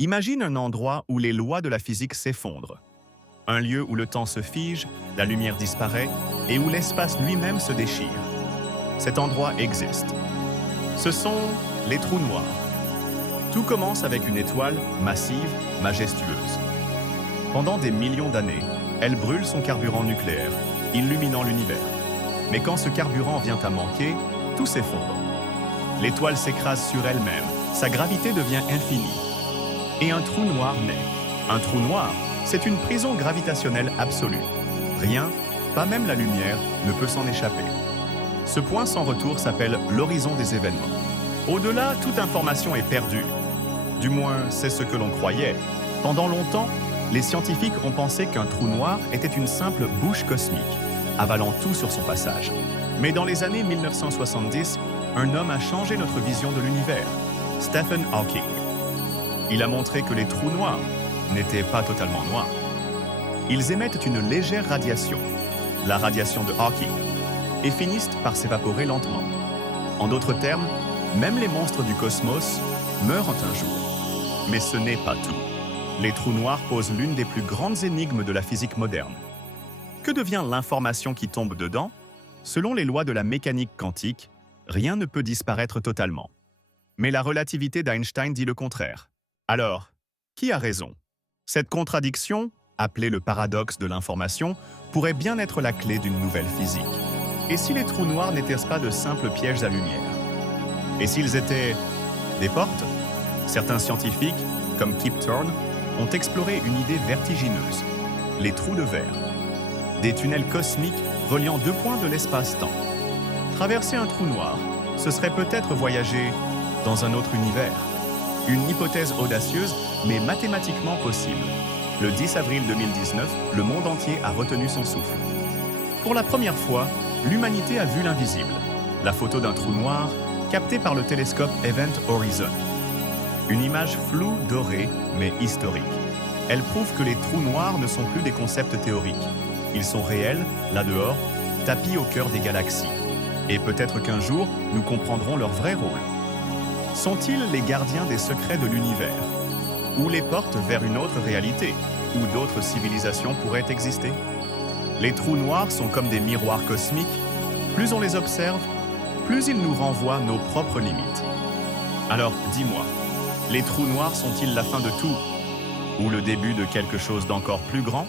Imagine un endroit où les lois de la physique s'effondrent. Un lieu où le temps se fige, la lumière disparaît et où l'espace lui-même se déchire. Cet endroit existe. Ce sont les trous noirs. Tout commence avec une étoile massive, majestueuse. Pendant des millions d'années, elle brûle son carburant nucléaire, illuminant l'univers. Mais quand ce carburant vient à manquer, tout s'effondre. L'étoile s'écrase sur elle-même, sa gravité devient infinie. Et un trou noir naît. Un trou noir, c'est une prison gravitationnelle absolue. Rien, pas même la lumière, ne peut s'en échapper. Ce point sans retour s'appelle l'horizon des événements. Au-delà, toute information est perdue. Du moins, c'est ce que l'on croyait. Pendant longtemps, les scientifiques ont pensé qu'un trou noir était une simple bouche cosmique, avalant tout sur son passage. Mais dans les années 1970, un homme a changé notre vision de l'univers, Stephen Hawking. Il a montré que les trous noirs n'étaient pas totalement noirs. Ils émettent une légère radiation, la radiation de Hawking, et finissent par s'évaporer lentement. En d'autres termes, même les monstres du cosmos meurent un jour. Mais ce n'est pas tout. Les trous noirs posent l'une des plus grandes énigmes de la physique moderne. Que devient l'information qui tombe dedans? Selon les lois de la mécanique quantique, rien ne peut disparaître totalement. Mais la relativité d'Einstein dit le contraire. Alors, qui a raison? Cette contradiction, appelée le paradoxe de l'information, pourrait bien être la clé d'une nouvelle physique. Et si les trous noirs n'étaient pas de simples pièges à lumière? Et s'ils étaient des portes? Certains scientifiques, comme Kip Thorne, ont exploré une idée vertigineuse, les trous de verre. Des tunnels cosmiques reliant deux points de l'espace-temps. Traverser un trou noir, ce serait peut-être voyager dans un autre univers. Une hypothèse audacieuse, mais mathématiquement possible. Le 10 avril 2019, le monde entier a retenu son souffle. Pour la première fois, l'humanité a vu l'invisible, la photo d'un trou noir captée par le télescope Event Horizon. Une image floue, dorée, mais historique. Elle prouve que les trous noirs ne sont plus des concepts théoriques. Ils sont réels, là dehors, tapis au cœur des galaxies. Et peut-être qu'un jour, nous comprendrons leur vrai rôle. Sont-ils les gardiens des secrets de l'univers? Ou les portes vers une autre réalité, où d'autres civilisations pourraient exister? Les trous noirs sont comme des miroirs cosmiques. Plus on les observe, plus ils nous renvoient nos propres limites. Alors, dis-moi, les trous noirs sont-ils la fin de tout? Ou le début de quelque chose d'encore plus grand?